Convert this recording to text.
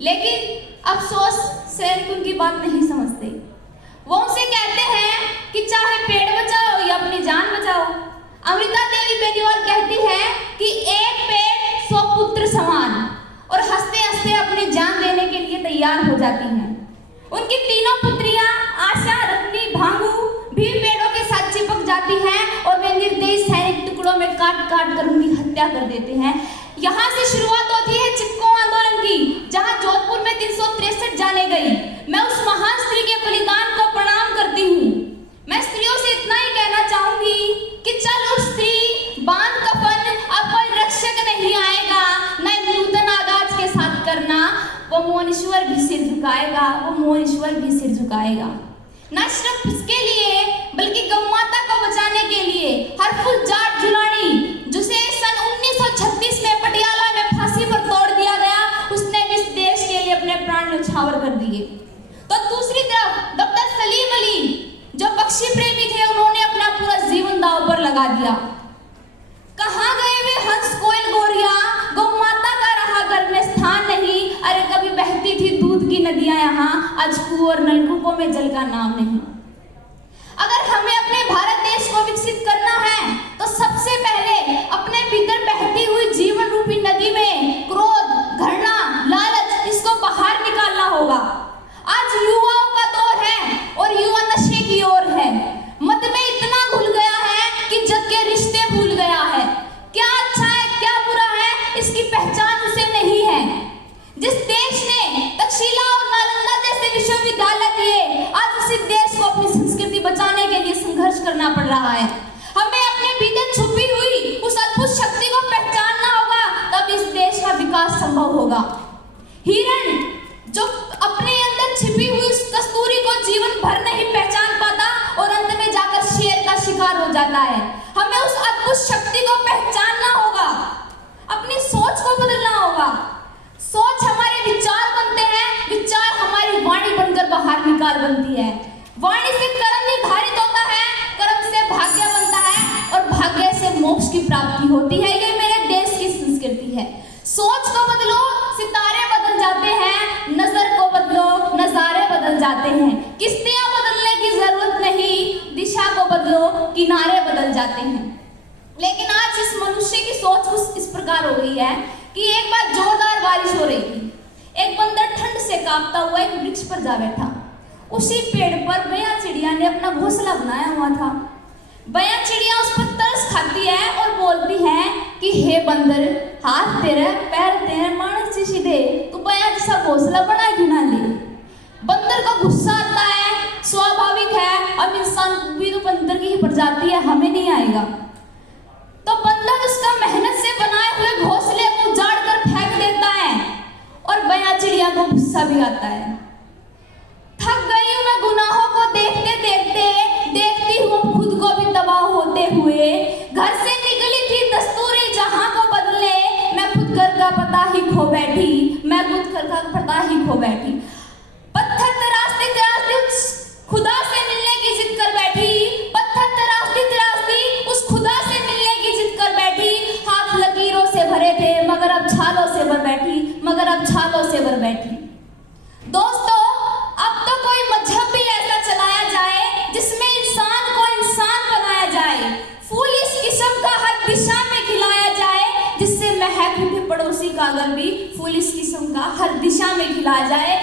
लेकिन अफसोस सेठ उनकी बात नहीं समझते। वो उनसे कहते हैं कि चाहे पेड़ बचाओ या अपनी जान बचाओ। अमृता देवी बेनीवाल कहती है कि एक पेड़ 100 पुत्र समान, और हंसते हंसते अपनी जान देने के लिए तैयार हो जाती हैं। उनकी तीनों पुत्रियां आशा, रत्नी, भांगू भी पेड़ों के साथ चिपक जाती हैं और वे निर्दयी सैनिक टुकड़ों में काट काट कर उनकी हत्या कर देते हैं। यहाँ से शुरुआत होती है चिपको आंदोलन की, जहाँ जोधपुर में 363 जाने गई। मैं उस महान स्त्री के बलिदान को प्रणाम करती हूँ। मैं स्त्रियों से इतना ही कहना चाहूंगी कि चल उस स्त्री बांध कफन, अब कोई रक्षक नहीं आएगा, न नूतन आगाज के साथ करना, वो मोनीश्वर भी सिर झुकाएगा, वो मोनीश्वर भी सिर झुकाएगा। न सिर्फ इसके लिए बल्कि गौ माता को बचाने के लिए हरफुल जाट जुलानी, जिसे सन 1936 में पटियाला में फांसी पर तोड़ दिया गया, उसने भी इस देश के लिए अपने प्राण न्यौछावर कर दिए। तो दूसरी तरफ डॉक्टर सलीम अली, जो पक्षी प्रेमी थे, उन्होंने अपना पूरा जीवन दांव पर लगा दिया। कहाँ गए वे हंस कोयल गोरिया, गौ माता का रहा घर में स्थान नहीं। अरे कभी बहती थी दूध की नदियां यहाँ, आज कुओं और नलकूपों में जल का नाम नहीं। अगर हमें अपने भारत देश को विकसित करना है तो सबसे पहले अपने भीतर बहती हुई जीवन रूपी नदी में क्रोध, घृणा, लालच, इसको बाहर निकालना होगा। आज युवाओं का दौर है और युवा नशे की ओर है। मद में इतना घुल गया है कि जग के रिश्ते भूल गया है। क्या अच्छा है, क्या बुरा है, इसकी पहचान उसे नहीं है। जिस देश ने तक्षशिला और नालंदा जैसे विश्वविद्यालय दिए, आज उसी देश को अपनी संस्कृति बचाने के लिए संघर्ष करना पड़ रहा है। हमें अपने भीतर छुपी हुई उस अद्भुत शक्ति को पहचानना होगा, तब इस देश का विकास संभव होगा। हिरण जो अपने अंदर छिपी हुई उस कस्तूरी को जीवन भर नहीं पहचान पाता और अंत में जाकर शेर का शिकार हो जाता है। हमें उस अद्भुत शक्ति को पहचानना होगा, अपनी सोच को बदलना होगा। सोच हमारे विचार बनते हैं, विचार हमारी वाणी बनकर बाहर निकाल बनती है। वाणी से कर्म निर्धारित होता है, कर्म से भाग्य बनता है और भाग्य से मोक्ष की प्राप्ति होती है। ये मेरे देश की संस्कृति है। सोच को बदलो, सितारे बदल जाते हैं, नजर को बदलो, नजारे बदल जाते हैं। किश्तियां बदलने की जरूरत नहीं, दिशा को बदलो, किनारे बदल जाते हैं। लेकिन आज इस मनुष्य की सोच कुछ इस प्रकार हो गई है कि एक बार जोरदार बारिश हो रही थी। एक बंदर ठंड से कांपता हुआ एक वृक्ष पर जा बैठा। उसी पेड़ पर बया चिड़िया ने अपना घोंसला बनाया हुआ था। बया चिड़िया उस पर तरस खाती है और बोलती है कि हे बंदर, हाथ तेरे पैर तेरे मानस से सीधे, तू बया जैसा घोंसला बना क्यों ना ले। बंदर को गुस्सा आता है, स्वाभाविक है, अब इंसान भी तो बंदर की ही प्रजाति है, हमें नहीं आएगा। तो बंदर उसका मेहनत से बनाए हुए घोंसले को उजाड़ कर फेंक देता है और बया चिड़िया को गुस्सा भी आता है। थक गई हूं मैं गुनाहों को देखते देखते, देखती हूँ खुद को भी तबाह होते हुए। घर से निकली थी दस्तूरी जहां को बदले, मैं खुद घर का पता ही खो बैठी, मैं खुद घर का पता ही खो बैठी। पत्थर तराशते तराशते खुदा से मिलने की जिद कर बैठी, पत्थर तराशती तराशती उस खुदा से मिलने की जिद कर बैठी। हाथ लकीरों से भरे थे मगर अब छालों से भर बैठी, मगर अब छालों से भर बैठी। दोस्तों, अब तो कोई मजहब भी ऐसा चलाया जाए जिसमें इंसान को इंसान बनाया जाए। फूल इस किस्म का हर दिशा में खिलाया जाए जिससे महक उठे पड़ोसी का घर भी फूल इस किस्म का हर दिशा में खिलाया जाए।